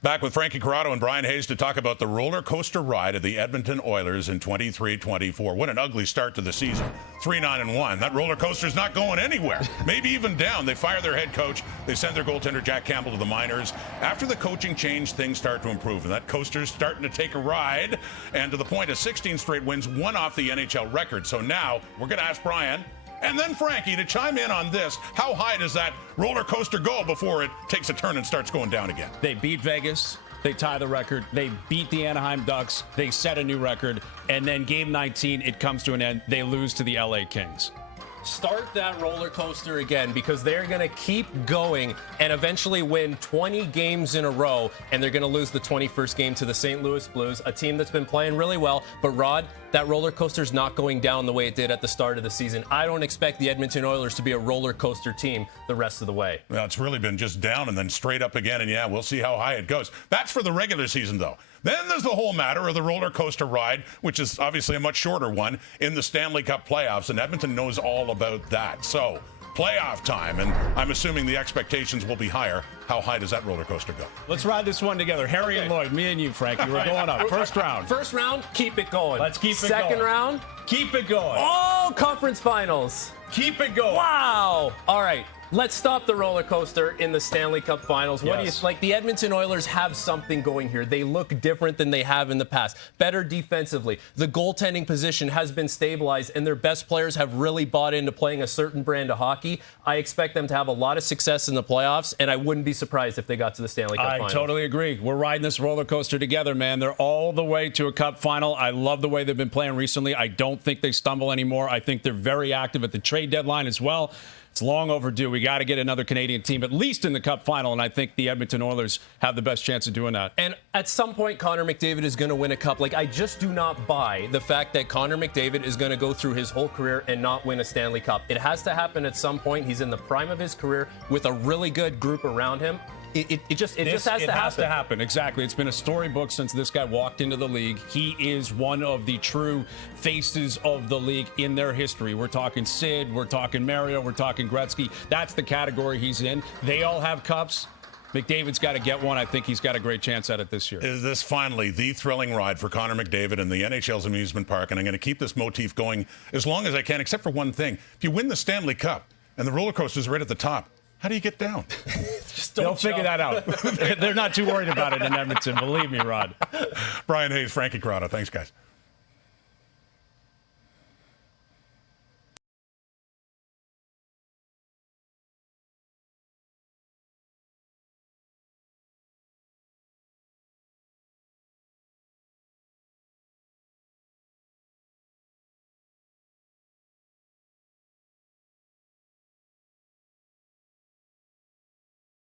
Back with Frankie, Corrado, and Bryan Hayes to talk about the roller coaster ride of the Edmonton Oilers in 23-24. What an ugly start to the season. 3-9-1. That roller coaster's not going anywhere. Maybe even down. They fire their head coach. They send their goaltender Jack Campbell to the minors. After the coaching change, things start to improve, and that coaster's starting to take a ride, and to the point of 16 straight wins, one off the NHL record. So now we're going to ask Bryan and then Frankie to chime in on this. How high does that roller coaster go before it takes a turn and starts going down again? They beat Vegas. They tie the record. They beat the Anaheim Ducks. They set a new record. And then game 19, it comes to an end. They lose to the LA Kings. Start that roller coaster again, because they're going to keep going and eventually win 20 games in a row, and they're going to lose the 21st game to the St. Louis Blues, a team that's been playing really well. But Rod, that roller coaster's not going down the way it did at the start of the season. I don't expect the Edmonton Oilers to be a roller coaster team the rest of the way. Well, it's really been just down and then straight up again, and yeah, we'll see how high it goes. That's for the regular season, though. Then there's the whole matter of the roller coaster ride, which is obviously a much shorter one, in the Stanley Cup playoffs, and Edmonton knows all about that. So, playoff time, and I'm assuming the expectations will be higher. How high does that roller coaster go? Let's ride this one together. Harry and Lloyd, me and you, Frankie, we're going up. First round. First round, keep it going. Let's keep it going. Second round, keep it going. oh, conference finals. Keep it going. Wow. All right. Let's stop the roller coaster in the Stanley Cup Finals. What do you like? The Edmonton Oilers have something going here. They look different than they have in the past. Better defensively. The goaltending position has been stabilized, and their best players have really bought into playing a certain brand of hockey. I expect them to have a lot of success in the playoffs, and I wouldn't be surprised if they got to the Stanley Cup Finals. I totally agree. We're riding this roller coaster together, man. They're all the way to a Cup Final. I love the way they've been playing recently. I don't think they stumble anymore. I think they're very active at the trade deadline as well. It's long overdue. We got to get another Canadian team at least in the Cup Final, and I think the Edmonton Oilers have the best chance of doing that. And at some point, Connor McDavid is going to win a cup. Like, I just do not buy the fact that Connor McDavid is going to go through his whole career and not win a Stanley Cup. It has to happen at some point. He's in the prime of his career with a really good group around him. It just has to happen. Exactly. It's been a storybook since this guy walked into the league. He is one of the true faces of the league in their history. We're talking Sid, we're talking Mario, we're talking Gretzky. That's the category he's in. They all have cups. McDavid's got to get one. I think he's got a great chance at it this year. Is this finally the thrilling ride for Connor McDavid in the NHL's amusement park? And I'm going to keep this motif going as long as I can, except for one thing. If you win the Stanley Cup and the roller coaster's right at the top, how do you get down? They'll figure that out. They're not too worried about it in Edmonton. Believe me, Rod. Bryan Hayes, Frankie, Corrado. Thanks, guys.